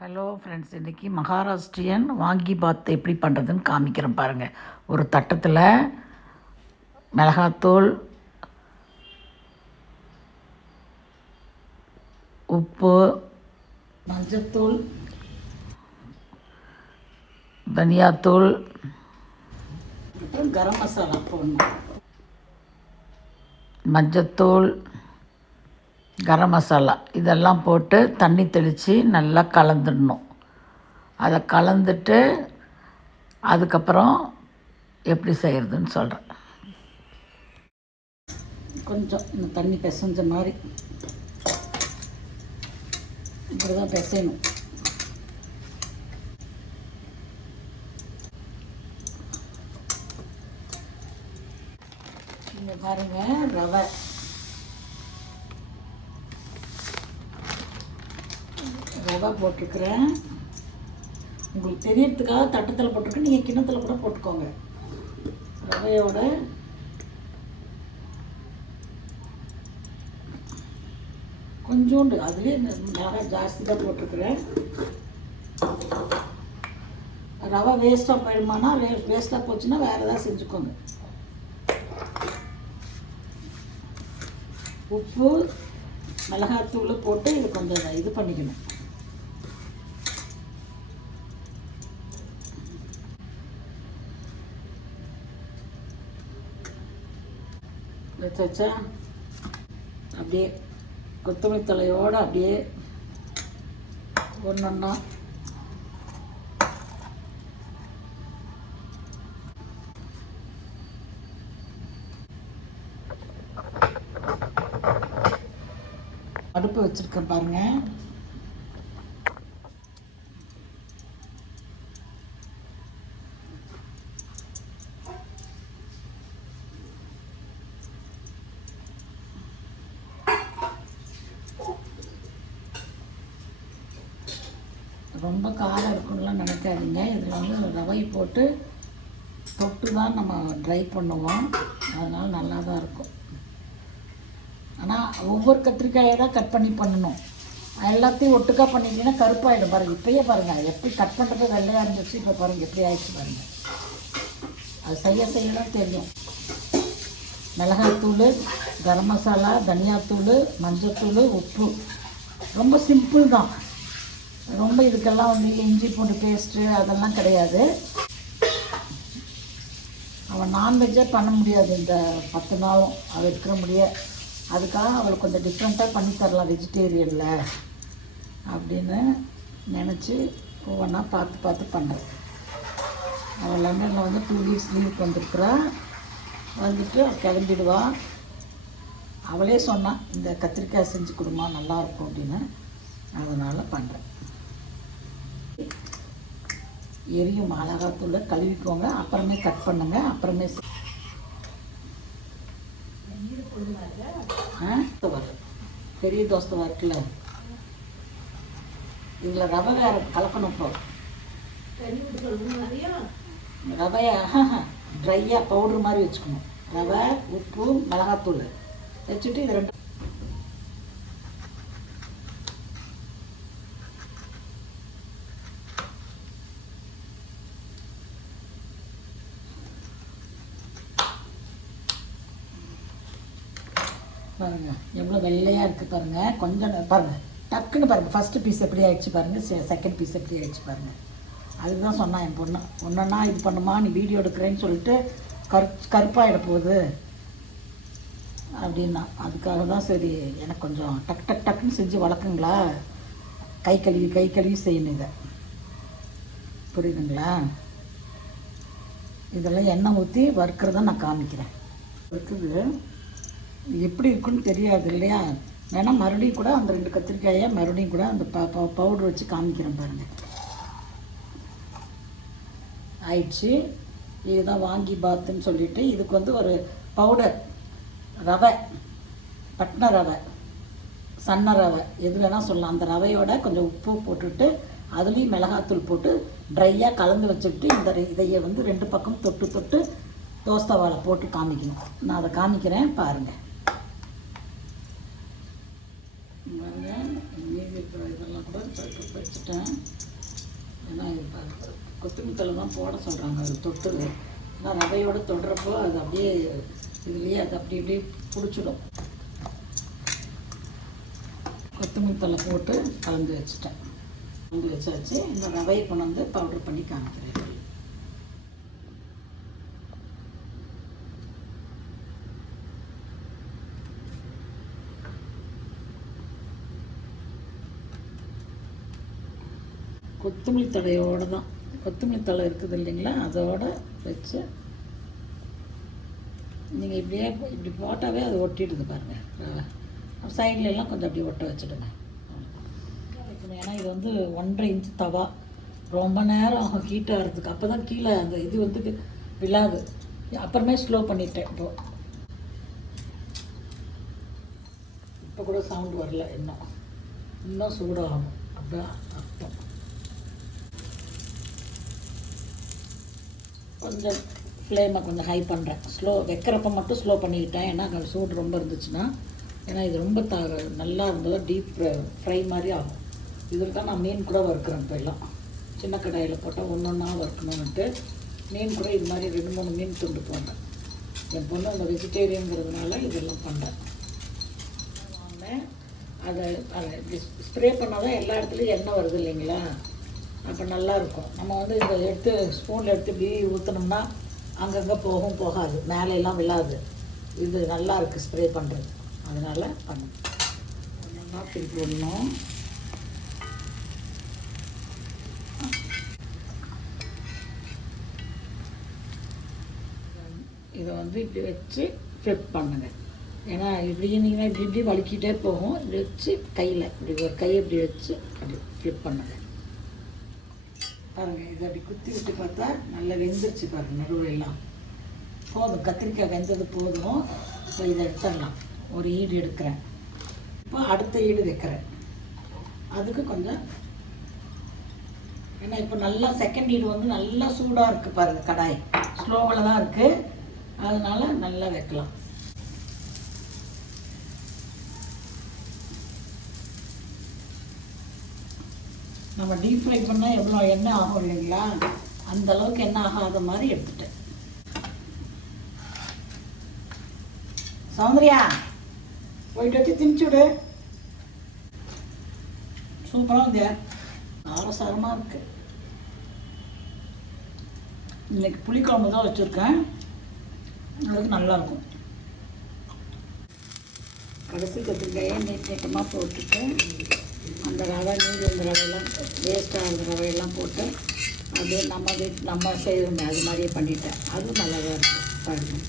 Hello friends, இன்றைக்கி மகாராஷ்டிரியன் வாங்கி பாத் எப்படி பண்ணுறதுன்னு காமிக்கிறேன் பாருங்கள். ஒரு தட்டத்தில் மிளகாத்தூள், உப்பு, மஞ்சத்தூள், தனியாத்தூள், அப்புறம் கரம் மசாலா போடணும். மஞ்சத்தூள், கரம் மசாலா இதெல்லாம் போட்டு தண்ணி தெளித்து நல்லா கலந்துடணும். அதை கலந்துட்டு அதுக்கப்புறம் எப்படி செய்கிறதுன்னு சொல்கிறேன். கொஞ்சம் இந்த தண்ணி பிசைஞ்ச மாதிரி இப்படி தான் பிசையணும். இங்கே பாருங்கள், ரவை போட்டிருக்கிறேன். உங்களுக்கு தெரியறதுக்காக தட்டத்தில் போட்டிருக்கேன், நீங்கள் கிண்ணத்தில் கூட போட்டுக்கோங்க. ரவையோட கொஞ்சோண்டு அதுலேயே மிளகாய் ஜாஸ்தி தான் போட்டிருக்கிறேன். ரவை வேஸ்ட்டாக போயிடுமானா வேஸ்ட்டாக போச்சுன்னா வேறு ஏதாவது செஞ்சுக்கோங்க. உப்பு, மிளகாத்தூள் போட்டு இது கொஞ்சம் இது பண்ணிக்கணும். வச்சா அப்படியே கொத்தமல்லி தலையோடு அப்படியே ஒன்றா அடுப்பு வச்சுருக்கேன் பாருங்கள். ரொம்ப காரம் இருக்குன்னுலாம் நினைக்காதீங்க. இதில் வந்து ரவை போட்டு தொட்டு தான் நம்ம ட்ரை பண்ணுவோம், அதனால் நல்லா தான் இருக்கும். ஆனால் ஒவ்வொரு கத்திரிக்காயை தான் கட் பண்ணி பண்ணணும். எல்லாத்தையும் ஒட்டுக்கா பண்ணிட்டீங்கன்னா கருப்பாயிடும். பாருங்கள், இப்போயே பாருங்கள் எப்படி கட் பண்ணுறது வெள்ளையாக இருந்துச்சு. இப்போ பாருங்கள் எப்படி ஆயிடுச்சு பாருங்கள். அது செய்ய தான் தெரியும். மிளகாய்த்தூள், கரம் மசாலா, தனியாத்தூள், மஞ்சத்தூள், உப்பு, ரொம்ப சிம்பிள் தான். ரொம்ப இதுக்கெல்லாம் வந்து இஞ்சி பூண்டு பேஸ்ட்டு அதெல்லாம் கிடையாது. அவன் நான்வெஜ்ஜே பண்ண முடியாது இந்த 10 நாளும், அவள் இருக்கிற முடியாது. அதுக்காக அவளுக்கு கொஞ்சம் டிஃப்ரெண்ட்டாக பண்ணி தரலாம் வெஜிடேரியனில் அப்படின்னு நினச்சி ஒவ்வொன்றா பார்த்து பண்ணுறேன். அவள் லண்டனில் வந்து 2 வீக்ஸ் லீவுக்கு வந்துருக்குறா. வந்துட்டு கிளம்பிடுவாள். அவளே சொன்னான், இந்த கத்திரிக்காய் செஞ்சு கொடுமா நல்லாயிருக்கும் அப்படின்னு. அதனால் பண்ணுறேன். எரியும் மிளகாத்தூள் கழுவிக்கோங்க, அப்புறமே கட் பண்ணுங்க. அப்புறமே பெரிய தோசை இருக்குல்ல, இதில் ரவை வேறு கலக்கணும். இப்போ ரவையை ட்ரையாக பவுட்ரு மாதிரி வச்சுக்கணும். ரவை, உப்பு, மிளகாத்தூள் வச்சுட்டு இது ரெண்டு பாருங்கள் எவ்வளோ வெள்ளையாக இருக்குது பாருங்கள். கொஞ்சம் பாருங்கள், டக்குன்னு பாருங்கள். ஃபஸ்ட்டு பீஸ் எப்படி ஆகிடுச்சு பாருங்கள், செகண்ட் பீஸ் எப்படி ஆகிடுச்சு பாருங்கள். அதுதான் சொன்னான் என் பொண்ணு, ஒன்றா இது பண்ணுமா நீ வீடியோ எடுக்கிறேன்னு சொல்லிட்டு கருப்பாகிட போகுது அப்படின்னா. அதுக்காக தான் சரி எனக்கு கொஞ்சம் டக்குன்னு செஞ்சு வளர்க்குங்களா. கை கழுவி செய்யணும். இதை புரியுதுங்களா? இதெல்லாம் எண்ணெய் ஊற்றி வறுக்கிறத நான் காமிக்கிறேன். இருக்குது எப்படி இருக்குன்னு தெரியாது இல்லையா? வேணால் மறுபடியும் கூட அந்த 2 கத்திரிக்காயை மறுபடியும் கூட அந்த பவுட்ரு வச்சு காமிக்கிறேன் பாருங்கள். ஆயிடுச்சு. இதுதான் வாங்கி பாத்துன்னு சொல்லிவிட்டு இதுக்கு வந்து ஒரு பவுடர் ரவை, பட்ன ரவை, சன்ன ரவை எது வேணால் சொல்லலாம். அந்த ரவையோட கொஞ்சம் உப்பு போட்டுட்டு அதுலேயும் மிளகாத்தூள் போட்டு ட்ரையாக கலந்து வச்சுக்கிட்டு இதையை வந்து 2 பக்கம் தொட்டு தோசை வாழை போட்டு காமிக்கணும். நான் அதை காமிக்கிறேன் பாருங்கள். மீதி இருக்கிற இதெல்லாம் கூட வச்சுட்டு வச்சுட்டேன். ஏன்னா கொத்தமல்லி தழை தான் போட சொல்கிறாங்க, அது தொட்டுது. ஏன்னா ரவையோடு தொடுறப்போ அது அப்படியே இதுலேயே அது அப்படி இப்படியே பிடிச்சிடும். கொத்தமல்லி தழை போட்டு கலந்து வச்சுட்டேன். கலந்து வச்சாச்சு. இந்த ரவையை கொண்டு வந்து பவுட்ரு பண்ணி காமிக்கிறேன். கொத்தமல்லி தழையோடு தான், கொத்தமல்லி தழை இருக்குது இல்லைங்களா, அதோடு வச்சு நீங்கள் இப்படியே இப்படி போட்டாவே அது ஒட்டிடுது பாருங்கள். ரவை சைட்லெலாம் கொஞ்சம் அப்படியே ஒட்ட வச்சுடுங்க. ஏன்னா இது வந்து 1.5 இன்ச் தவா, ரொம்ப நேரம் ஆகும் ஹீட் ஆகிறதுக்கு. அப்போ தான் கீழே அந்த இது வந்து விழாது. அப்புறமே ஸ்லோ பண்ணிட்டேன். இப்போ கூட சவுண்ட் வரல, இன்னும் சூடாகும் அப்படிதான் அர்த்தம். கொஞ்சம் ஃப்ளேமை கொஞ்சம் ஹை பண்ணுறேன். ஸ்லோ வைக்கிறப்ப மட்டும் ஸ்லோ பண்ணிக்கிட்டேன். ஏன்னா அங்கே சூடு ரொம்ப இருந்துச்சுன்னா, ஏன்னா இது ரொம்ப நல்லா இருந்தது டீப் ஃப்ரை மாதிரி ஆகும். இதில் தான் நான் மீன் கூட வறுக்கிறேன். இப்போ எல்லாம் சின்ன கடாயில் போட்டால் ஒன்றா வறுக்கணுன்ட்டு மீன் கூட இது மாதிரி 2-3 மீன் துண்டு போடுறேன். என் பொண்ணு அந்த வெஜிடேரியனுங்கிறதுனால இதெல்லாம் பண்ணுறேன். வாங்கினேன். அதை ஸ்ப்ரே பண்ணால் தான் எல்லா இடத்துலையும் எண்ணெய் வருது இல்லைங்களா, அப்போ நல்லாயிருக்கும். நம்ம வந்து இதை எடுத்து ஸ்பூனில் எடுத்து இப்படி ஊற்றினோம்னா அங்கங்கே போகாது, மேலையெல்லாம் விழாது. இது நல்லா இருக்குது ஸ்ப்ரே பண்ணுறது, அதனால் பண்ணும். ஒன்றா திருப்பி விடணும். இதை வந்து இப்படி வச்சு ஃப்ளிப் பண்ணுங்கள். ஏன்னா இப்படி நீங்கள் இப்படி வலிக்கிட்டே போகும். இப்படி வச்சு கையில் இப்படி ஒரு கையை இப்படி வச்சு அப்படி ஃப்ளிப் பண்ணுங்கள். பாருங்கள், இதை அப்படி குத்தி விட்டு பார்த்தா நல்லா வெந்துருச்சு பாருங்கள். நடுவெல்லாம் போதும், கத்திரிக்காய் வெந்தது போதும். இப்போ இதை எடுத்துடலாம். ஒரு ஈடு எடுக்கிறேன். இப்போ அடுத்த ஈடு வைக்கிறேன். அதுக்கு கொஞ்சம், ஏன்னா இப்போ நல்லா செகண்ட் ஈடு வந்து நல்லா சூடாக இருக்குது பாருங்கள். கடாய் ஸ்லோவில் தான் இருக்குது, அதனால் நல்லா வைக்கலாம். நம்ம டீப் ஃப்ரை பண்ணால் எவ்வளோ எண்ணெய் ஆகும் இல்லைங்களா, அந்த அளவுக்கு எண்ணெய் ஆகாத மாதிரி எடுத்துட்டேன். சௌந்தர்யா போயிட்டு வச்சு திணிச்சுடு. சூப்பராக இருந்தே, ஆரசாரமாக இருக்குது. இன்னைக்கு புளிக்குழம்பு தான் வச்சுருக்கேன், அதுக்கு நல்லாயிருக்கும். கடைசி கத்திரிக்காயை நீட்டமாக போட்டுட்டு அந்த ரவை மீதி அந்த ரவையெல்லாம் வேஸ்ட்டாக அந்த ரவையெல்லாம் போட்டு அப்படியே நம்ம செய்வோமே அது மாதிரியே பண்ணிட்டேன். அதுவும் நல்லா தான் இருக்கும் பாருங்கள்.